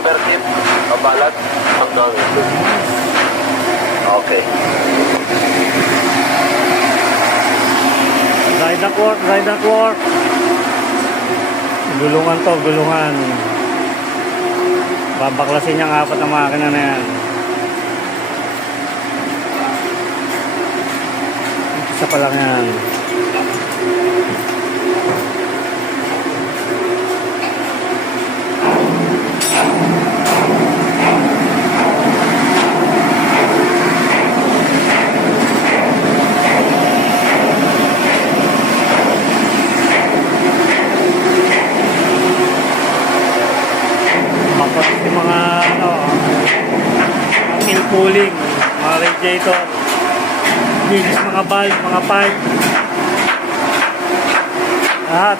number tip, kabalat, ang gawin. Okay. Ride at work, ride at work. Gulungan to, gulungan. Babaklasin niyang apat na makina na yan. Isa pa lang yan. Yung mga air cooling, mga radiator, linis mga valve, mga pipe, lahat.